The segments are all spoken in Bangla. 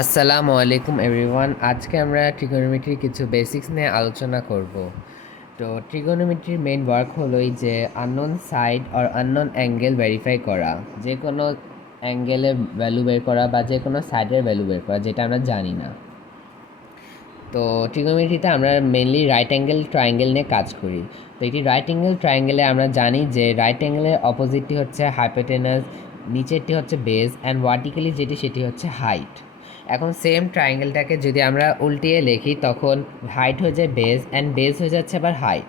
আসসালামু আলাইকুম এভরিওয়ান। আজকে আমরা ট্রিগোনোমেট্রির কিছু বেসিক্স নিয়ে আলোচনা করব। তো ট্রিগোনোমেট্রির মেইন ওয়ার্ক হলো এই যে আননোন সাইড আর আননোন অ্যাঙ্গেল ভেরিফাই করা, যে কোনো অ্যাঙ্গেলের ভ্যালু বের করা বা যে কোনো সাইডের ভ্যালু বের করা যেটা আমরা জানি না। তো ট্রিগোনোমেট্রিতে আমরা মেনলি রাইট অ্যাঙ্গেল ট্রায়াঙ্গেল নিয়ে কাজ করি। তো এটি রাইট অ্যাঙ্গেল ট্রায়াঙ্গেলে আমরা জানি যে রাইট অ্যাঙ্গেলের অপোজিটটি হচ্ছে হাইপোটেনাস, নিচেরটি হচ্ছে বেস, অ্যান্ড ভার্টিক্যালি যেটি সেটি হচ্ছে হাইট। এখন সেম ট্রায়াঙ্গেলটাকে যদি আমরা উল্টিয়ে লিখি তখন হাইট হয়ে যায় বেস অ্যান্ড বেস হয়ে যাচ্ছে আবার হাইট।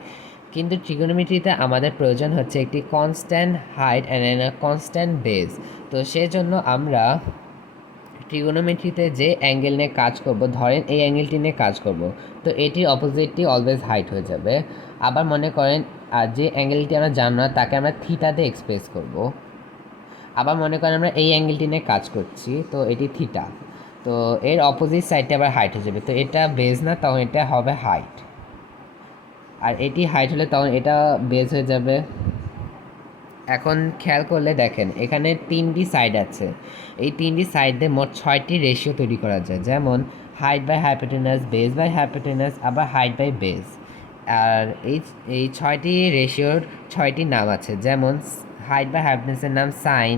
কিন্তু ট্রিগোনোমেট্রিতে আমাদের প্রয়োজন হচ্ছে একটি constant height and constant base. তো সেজন্য আমরা ট্রিগোনোমেট্রিতে যে অ্যাঙ্গেল নিয়ে কাজ করব, ধরেন এই অ্যাঙ্গেলটি নিয়ে কাজ করব, তো এটির অপোজিটটি অলওয়েজ হাইট হয়ে যাবে। আবার মনে করেন যে অ্যাঙ্গেলটি আমরা জানি না তাকে আমরা থিটাতে এক্সপ্রেস করব। আবার মনে করেন আমরা এই অ্যাঙ্গেলটি নিয়ে কাজ করছি, তো এটি থিটা, তো এর অপোজিট সাইডটা আবার হাইট হয়ে যাবে। তো এটা বেস না, তখন এটা হবে হাইট, আর এটি হাইট হলে তখন এটা বেস হয়ে যাবে। এখন খেয়াল করলে দেখেন এখানে তিনটি সাইড আছে। এই তিনটি সাইডে মোট 6টি রেশিও তৈরি করা যায়, যেমন height by hypotenuse, base by hypotenuse, আবার হাইট বাই বেস। আর এই 6টি রেশিওর 6টি নাম আছে, যেমন হাইট বাই হাইপোটেনাসের নাম সাইন,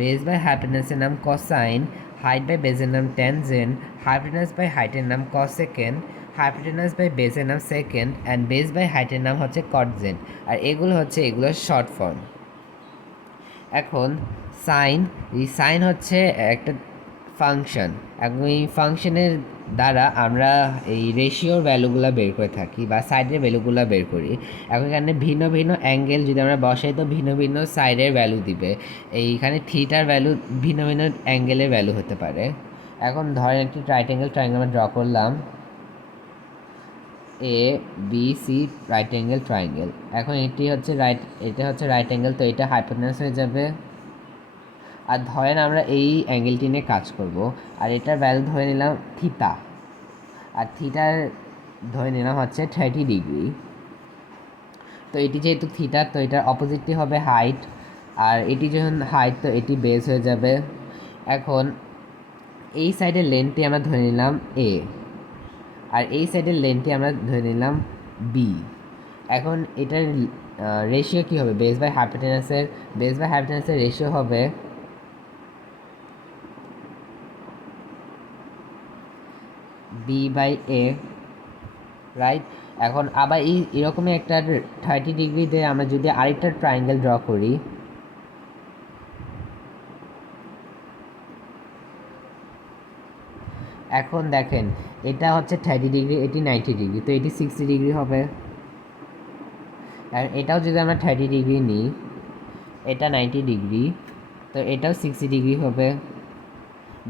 বেস বাই হাইপোটেনাসের নাম কসাইন, হাইট বাই বেসের নাম ট্যানজেন্ট, হাইপোটেনাস বাই হাইটের নাম কসেকেন্ড, হাইপোটেনাস বাই বেসের নাম সেকেন্ড, অ্যান্ড বেস বাই হাইটের নাম হচ্ছে কটজেন্ট। আর এগুলো হচ্ছে এগুলোর শর্ট ফর্ম। এখন সাইন, এই সাইন হচ্ছে একটা ফাংশন, এবং এই ফাংশনের দ্বারা আমরা এই রেশিওর ভ্যালুগুলো বের করে থাকি বা সাইডের ভ্যালুগুলো বের করি। এখন এখানে ভিন্ন ভিন্ন অ্যাঙ্গেল যদি আমরা বসাই তো ভিন্ন ভিন্ন সাইডের ভ্যালু দিবে। এইখানে থিটার ভ্যালু ভিন্ন ভিন্ন অ্যাঙ্গেলের ভ্যালু হতে পারে। এখন ধরেন একটি রাইট অ্যাঙ্গেল ট্রায়াঙ্গেল আমরা ড্র করলাম, A B C right angle triangle. এখন এটা হচ্ছে রাইট অ্যাঙ্গেল, তো এটা হাইপোটেনাস হয়ে যাবে। আর ধরেন আমরা এই অ্যাঙ্গেলটি নিয়ে কাজ করব, আর এটার ভ্যালু ধরে নিলাম থিটা, আর থিটার ধরে নিলাম হচ্ছে 30 ডিগ্রি। তো এটি যেহেতু থিটা, তো এটার অপোজিটটি হবে হাইট, আর এটি যখন হাইট তো এটি বেস হয়ে যাবে। এখন এই সাইডের লেন্থটি আমরা ধরে নিলাম এ, আর এই সাইডের লেন্থটি আমরা ধরে নিলাম বি। এখন এটার রেশিও কী হবে? বেস বাই হাইপোটেনাসের রেশিও হবে বি বাই এ, রাইট। এখন আবার এরকমই একটা 30 ডিগ্রিতে আমরা যদি আরেকটা ট্রায়াঙ্গেল ড্র করি, এখন দেখেন এটা হচ্ছে 30 ডিগ্রি, এটি 90 ডিগ্রি, তো এটি 60 ডিগ্রি হবে। আর এটাও যদি আমরা 30 ডিগ্রি নিই, এটা 90 ডিগ্রি, তো এটাও 60 ডিগ্রি হবে।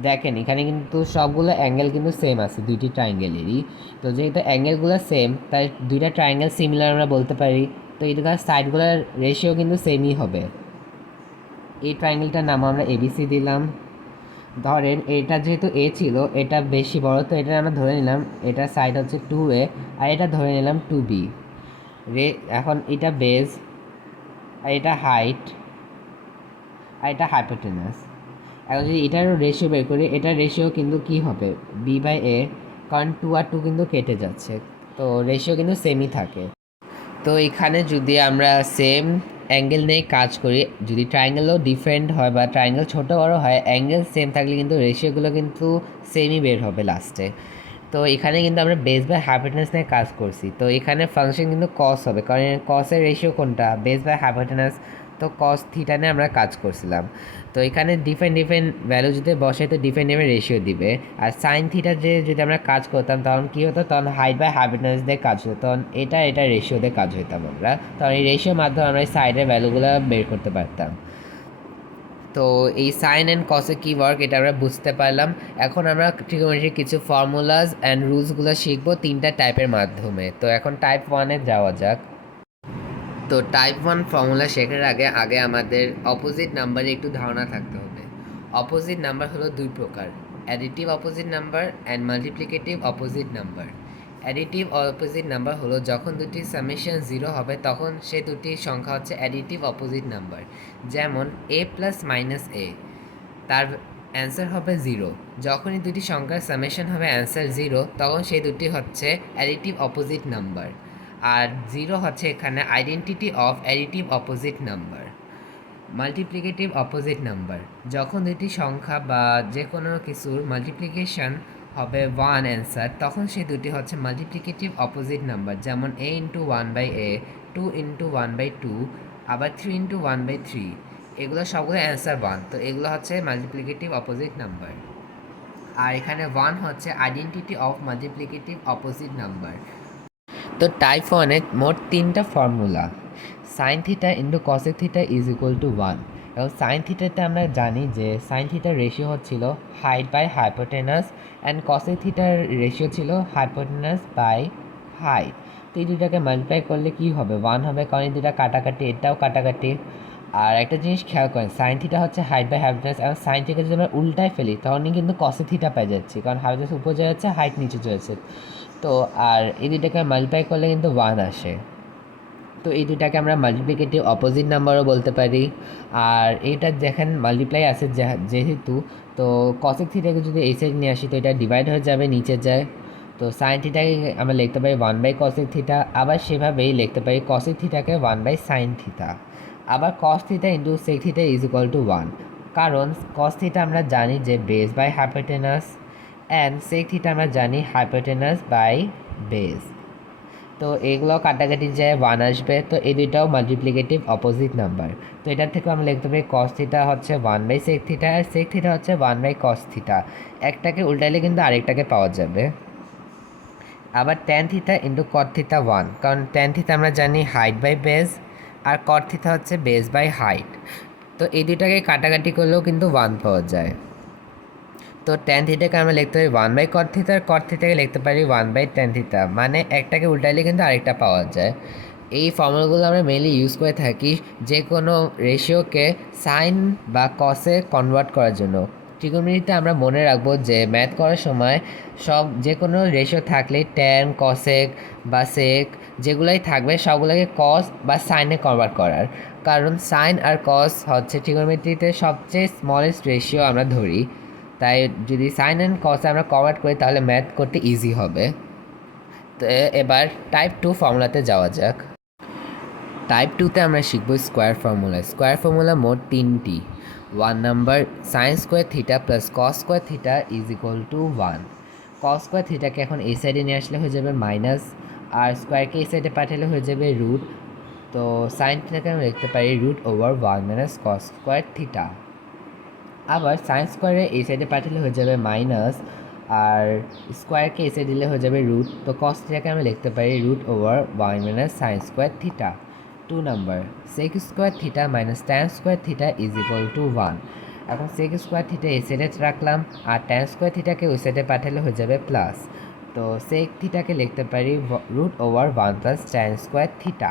দেখেন এখানে কিন্তু সবগুলো অ্যাঙ্গেল কিন্তু সেম আছে দুইটি ট্রায়াঙ্গেলেরই। তো যেহেতু অ্যাঙ্গেলগুলো সেম, তাই দুইটা ট্রায়াঙ্গেল সিমিলার আমরা বলতে পারি। তো এটার সাইডগুলোর রেশিও কিন্তু সেমই হবে। এই ট্রায়াঙ্গেলটার নাম আমরা এবিসি দিলাম। ধরেন এটা যেহেতু এ ছিল, এটা বেশি বড়, তো এটা আমরা ধরে নিলাম এটার সাইড হচ্ছে 2A, আর এটা ধরে নিলাম 2B। এখন এটা বেস, আর এটা হাইট, আর এটা হাইপোটেনাস। এখন যদি এটার রেশিও বের করি, এটার রেশিও কিন্তু কি হবে? বি বাই এ, কারণ 2 আর 2 কিন্তু কেটে যাচ্ছে, তো রেশিও কিন্তু সেমই থাকে। তো এখানে যদি আমরা সেম অ্যাঙ্গেল নিয়ে কাজ করি, যদি ট্রায়াঙ্গেলও ডিফারেন্ট হয় বা ট্রায়াঙ্গেল ছোটো বড়ো হয়, অ্যাঙ্গেল সেম থাকলে কিন্তু রেশিওগুলো কিন্তু সেমই বের হবে লাস্টে। তো এখানে কিন্তু আমরা বেস বাই হাইপোটেনাস নিয়ে কাজ করছি, তো এখানে ফাংশন কিন্তু কস হবে, কারণ কসের রেশিও কোনটা? Base by hypotenuse. তো কস থিটা নিয়ে আমরা কাজ করছিলাম। তো এখানে ডিফারেন্ট ডিফারেন্ট ভ্যালু যদি বসাই তো ডিফারেন্ট ডিফারেন্ট রেশিও দিবে। আর সাইন থিটা যে যদি আমরা কাজ করতাম তখন কী হতো? তখন হাইট বাই হাইপোটেনাস দিয়ে কাজ হতো, তখন এটা রেশিও দিয়ে কাজ হইতাম আমরা, তখন এই রেশিওর মাধ্যমে আমরা এই সাইডের ভ্যালুগুলো বের করতে পারতাম। তো এই সাইন অ্যান্ড কসে কী ওয়ার্ক এটা আমরা বুঝতে পারলাম। এখন আমরা ট্রিগোনোমেট্রির কিছু ফর্মুলাস অ্যান্ড রুলসগুলো শিখবো তিনটা টাইপের মাধ্যমে। তো এখন টাইপ 1-এ যাওয়া যাক। তো টাইপ 1 ফর্মুলা শেখার আগে আগে আমাদের অপোজিট নাম্বারে একটু ধারণা থাকতে হবে। অপোজিট নাম্বার হলো দুই প্রকার: additive opposite number and multiplicative opposite number. Additive opposite number হলো যখন দুটি সামেশন 0 হবে তখন সে দুটি সংখ্যা হচ্ছে অ্যাডিটিভ অপোজিট নাম্বার। যেমন a প্লাস মাইনাস এ, তার অ্যান্সার হবে 0। যখনই দুটি সংখ্যার সামেশন হবে অ্যান্সার 0, তখন সেই দুটি হচ্ছে অ্যাডিটিভ অপোজিট নাম্বার। আর 0 হচ্ছে এখানে identity of additive opposite number. Multiplicative opposite number, যখন দুটি সংখ্যা বা যে কোনো কিছুর মাল্টিপ্লিকেশন হবে 1 অ্যান্সার, তখন সেই দুটি হচ্ছে মাল্টিপ্লিকেটিভ অপোজিট নাম্বার। যেমন a ইন্টু 1/a, 2 ইন্টু 1/2, আবার 3 ইন্টু 1/3, এগুলো সবগুলো অ্যান্সার 1। তো এগুলো হচ্ছে মাল্টিপ্লিকেটিভ অপোজিট নাম্বার। আর এখানে 1 হচ্ছে identity of multiplicative opposite number. তো টাইপ 1-এ মোট 3টা formula. Sine theta into cosec theta is equal to 1। এবং সাইন থিটাতে আমরা জানি যে সাইন থিটার রেশিও হচ্ছিল height by hypotenuse, and cosec থিটার রেশিও ছিল হাইপোটেনাস বাই হাইট। তো এই দুটাকে মাল্টিপ্লাই করলে কী হবে? 1 হবে, কারণ এই দুটা কাটাকাটি, এটাও কাটাকাটি। আর একটা জিনিস খেয়াল করেন, সাইন থিটা হচ্ছে হাইট বাই হাইপোটেনাস, এবং সাইন থিটা যদি আমরা উল্টায় ফেলি তখনই কিন্তু কসেক থিটা পেয়ে যাচ্ছি, কারণ হাইপোটেনাস উপরে যাচ্ছে, হাইট নিচে যাচ্ছে। তো আর এই দুটাকে মাল্টিপ্লাই করলে কিন্তু 1 আসে। তো এই দুটাকে আমরা মাল্টিপ্লিকেটিভ অপোজিট নাম্বারও বলতে পারি। আর এইটা দেখেন মাল্টিপ্লাই আছে যেহেতু, তো কসেক থিটাকে যদি এই সাইড নিয়ে আসি তো এটা ডিভাইড হয়ে যাবে, নিচে যায়। তো সাইন থিটাকে আমরা লিখতে পারি 1/কসেক থিটা, আবার সেভাবেই লিখতে পারি কসেক থিটাকে 1/সাইন থিটা। আবার cos theta into sec theta is equal to 1, কারণ কস থিটা আমরা জানি যে base by hypotenuse, and sec theta আমরা জানি হাইপোটেনাস বাই বেস। তো এগুলো কাটাকাটি যায় 1 আসবে। তো এই দুইটাও মাল্টিপ্লিকেটিভ অপোজিট নাম্বার। তো এটার থেকে আমরা লিখতে পারি কস থিটা হচ্ছে 1/সেক থিটা, আর সেক থিটা হচ্ছে 1/কস থিটা। একটাকে উল্টাইলে কিন্তু আরেকটাকে পাওয়া যাবে। আবার tan theta into cot theta 1, কারণ ট্যান থিটা আমরা জানি হাইট বাই বেস, আর কট থিটা হচ্ছে বেস বাই হাইট। তো এই দুইটাকে কাটাকাটি করলেও কিন্তু 1 পাওয়া যায়। তো ট্যান থিটাকে আমরা লিখতে পারি 1/কট থিটা, আর কট থিটাকে লিখতে পারি 1/ট্যান থিটা, মানে একটাকে উল্টাইলে কিন্তু আরেকটা পাওয়া যায়। এই ফর্মুলাগুলো আমরা মেনলি ইউজ করে থাকি যে কোনো রেশিওকে সাইন বা কসে কনভার্ট করার জন্য। ট্রিগোনোমেট্রিতে আমরা মনে রাখবো যে ম্যাথ করার সময় যে কোনো রেশিও থাকলে ট্যান, কসেক বা সেক যেগুলোই থাকবে সবগুলোকে কস বা সাইনে কনভার্ট করার, কারণ সাইন আর কস হচ্ছে ট্রিগোনোমেট্রিতে সবচেয়ে স্মলেস্ট রেশিও আমরা ধরি। তাই যদি সাইন অ্যান্ড কসে আমরা কনভার্ট করি তাহলে ম্যাথ করতে ইজি হবে। তো এবার টাইপ 2 ফর্মুলাতে যাওয়া যাক। টাইপ 2-তে আমরা শিখব স্কোয়ার ফর্মুলা। স্কোয়ার ফর্মুলা মোট 3টি। 1 number, sine square theta plus cos square theta is equal to 1। Cos square থিটাকে এখন এই সাইডে নিয়ে আসলে হয়ে যাবে মাইনাস, আর স্কোয়ারকে এই সাইডে পাঠালে হয়ে যাবে রুট। তো সাইন থিটাকে আমরা লিখতে পারি √1 মাইনাস কস স্কোয়ার থিটা। আবার সাইন স্কোয়ারে এই সাইডে পাঠালে হয়ে যাবে মাইনাস, আর স্কোয়ারকে এই সাইডে দিলে হয়ে যাবে রুট। তো কস থিটাকে আমরা লিখতে পারি √1 minus sine square theta. 2 number, sec square theta minus tan square theta is equal to 1। এখন সেক স্কোয়ার থিটা এই সাইডে রাখলাম, আর ট্যান স্কোয়ার থিটাকে ওই সাইডে পাঠালে হয়ে যাবে প্লাস। তো সেক থিটাকে লিখতে পারি √1 প্লাস ট্যান স্কোয়ার থিটা।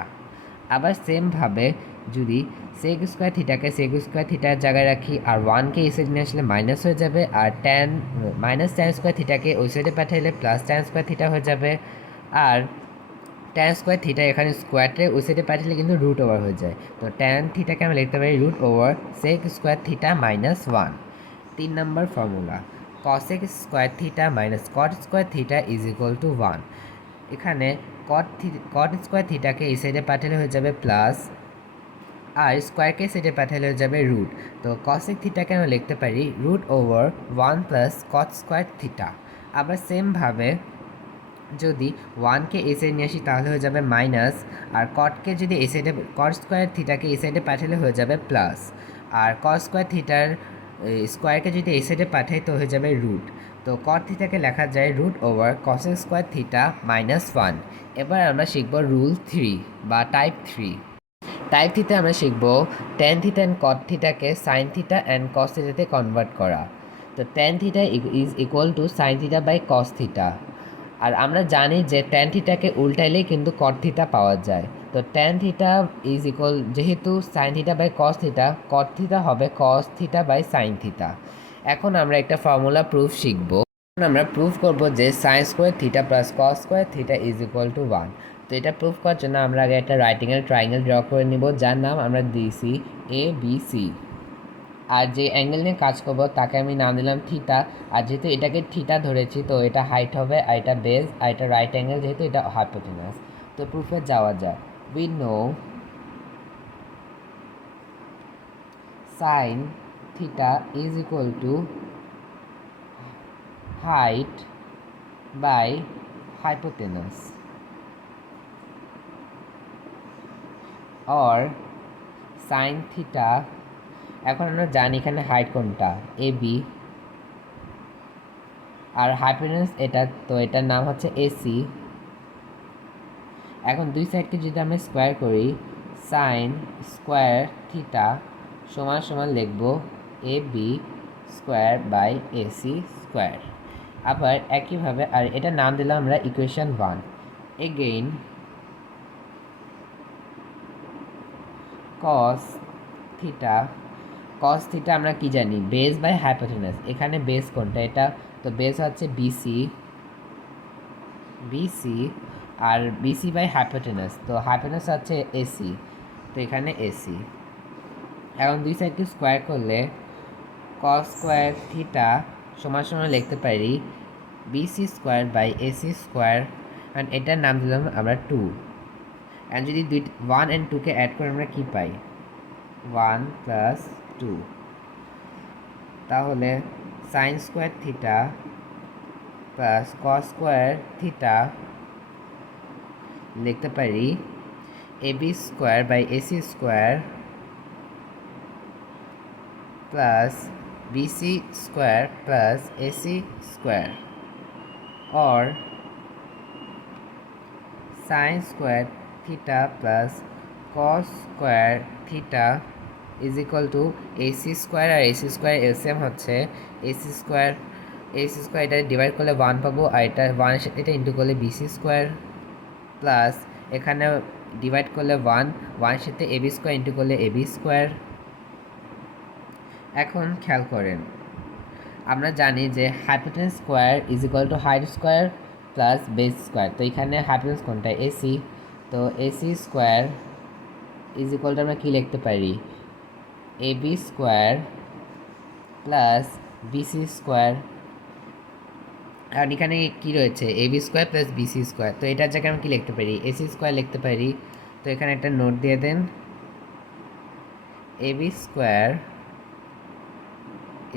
আবার সেমভাবে যদি সেক স্কোয়ার থিটাকে সেক স্কোয়ার থিটার জায়গায় রাখি, আর 1কে এই সাইডে নিয়ে আসলে মাইনাস হয়ে যাবে, আর মাইনাস ট্যান স্কোয়ার থিটাকে ওই সাইডে পাঠাইলে প্লাস ট্যান স্কোয়ার থিটা হয়ে যাবে। আর ট্যান স্কোয়ার থিটা এখানে স্কোয়ারটা ওই সাইডে পাঠালে কিন্তু √ওভার হয়ে যায়। তো ট্যান থিটাকে আমরা লিখতে পারি √সেক square theta minus 1। 3 number formula, cosec square theta minus cot square theta is equal to 1। এখানে কট স্কোয়ার থিটাকে এই সাইডে পাঠালে হয়ে যাবে প্লাস, আর স্কোয়ারকে সাইডে পাঠালে হয়ে যাবে রুট। তো কসেক থিটাকে আমরা লিখতে পারি √1 প্লাস কট স্কোয়ার থিটা। আবার সেমভাবে যদি 1কে এই সাইডে নিয়ে আসি তাহলে হয়ে যাবে মাইনাস, আর কটকে যদি এই সাইডে কট স্কোয়ার থিটাকে এই সাইডে পাঠালে হয়ে যাবে প্লাস, আর কট স্কোয়ার থিটার স্কোয়ারকে যদি এই সাইডে পাঠাই তো হয়ে যাবে রুট। তো কট থিটাকে লেখা যায় √কসেক স্কোয়ার থিটা মাইনাস 1। এবার আমরা শিখব রুল 3 বা টাইপ 3। টাইপ থিটা আমরা শিখব ট্যান থিটা অ্যান্ড কট থিটাকে সাইন থিটা অ্যান্ড কস থিটাতে কনভার্ট করা। তো tan theta is equal to sine theta by cos theta. আর আমরা জানি যে ট্যান থিটাকে উল্টাইলেই কিন্তু কট থিটা পাওয়া যায়। তো ট্যান থিটা ইজ ইকুয়াল, যেহেতু sine theta by cos theta, cot theta হবে cos theta by sine theta. এখন আমরা একটা ফর্মুলা প্রুফ শিখব। আমরা প্রুফ করব যে sign square theta plus cos square theta is equal to 1। তো এটা প্রুফ করার জন্য আমরা আগে একটা রাইট অ্যাঙ্গেল ট্রায়াঙ্গেল ড্র করে নিব, যার নাম আমরা দিয়েছি ABC। আর যে অ্যাঙ্গেল নিয়ে কাজ করবো তাকে আমি নাম দিলাম থিটা। আর যেহেতু এটাকে থিটা ধরেছি তো এটা হাইট হবে, আর এটা বেস, আর এটা রাইট অ্যাঙ্গেল, যেহেতু এটা হাইপোটেনাস। তো প্রুফে যাওয়া যায়। We know sine theta is equal two height by hypotenuse, or sin theta, এখন আমরা জানি এখানে হাইট কোনটা, এ বি, আর হাইপোটেনাস এটা, তো এটার নাম হচ্ছে এসি। এখন দুই সাইডকে যদি আমরা স্কোয়ার করি, সাইন স্কোয়ার থিটা সমান সমান লিখব A B square by AC square. আবার একইভাবে, আর এটা নাম দিলাম আমরা equation 1। Again cos theta, cos theta আমরা কি জানি, বেস বাই হাইপোটেনাস। এখানে বেস কোনটা, এটা তো বেস হচ্ছে বিসি, বিসি আর বিসি বাই হাইপোটেনাস, তো হাইপোটেনাস হচ্ছে এসি, তো এখানে এসি। এখন দুই সাইডকে স্কোয়ার করলে কস স্কোয়ার থিটা সমান সমান লিখতে পারি BC square by AC square, and এটার নাম দিলাম আমরা 2। অ্যান্ড যদি 1 অ্যান্ড 2কে অ্যাড করে আমরা কী পাই, 1 প্লাস 2, তাহলে sine square theta plus cos square theta লিখতে পারি AB square by AC square plus BC square plus AC square, or sin square theta plus cos square theta is equal to AC square, আর AC স্কোয়ার এলসিএম হচ্ছে AC স্কোয়ার, AC স্কোয়ার এটা ডিভাইড করলে 1 পাবো, আর এটা 1 এর সাথে এটা ইন্টু করলে বিসি স্কোয়ার, প্লাস এখানে ডিভাইড করলে 1 এর সাথে এবি স্কোয়ার ইন্টু করলে এবি স্কোয়ার। এখন খেয়াল করেন, আমরা জানি যে hypotenuse square is equal to height square plus base square, তো এখানে হাইপোটেনাস কোনটা, এসি, তো AC square is equal to আমরা কী লিখতে পারি, AB square plus BC square. কারণ এখানে কী রয়েছে, AB square plus BC square, তো এটার জায়গায় আমি কী লিখতে পারি, এসি স্কোয়ার লিখতে পারি। তো এখানে একটা নোট দিয়ে দেন, AB square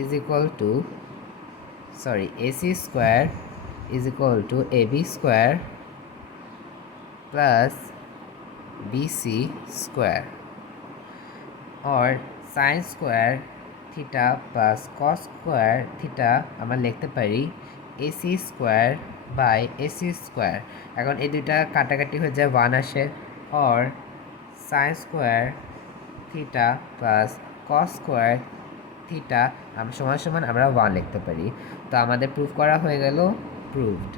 is equal to, sorry, AC square is equal to AB square plus BC square, or sin square theta plus cos square theta আমরা লিখতে পারি AC square by AC square। এখন এই দুইটা কাটাকাটি হয়ে যায় 1 আসে, or sin square theta plus cos square theta সমান সমান আমরা 1 লিখতে পারি। তো আমাদের প্রুফ করা হয়ে গেল, প্রুভড।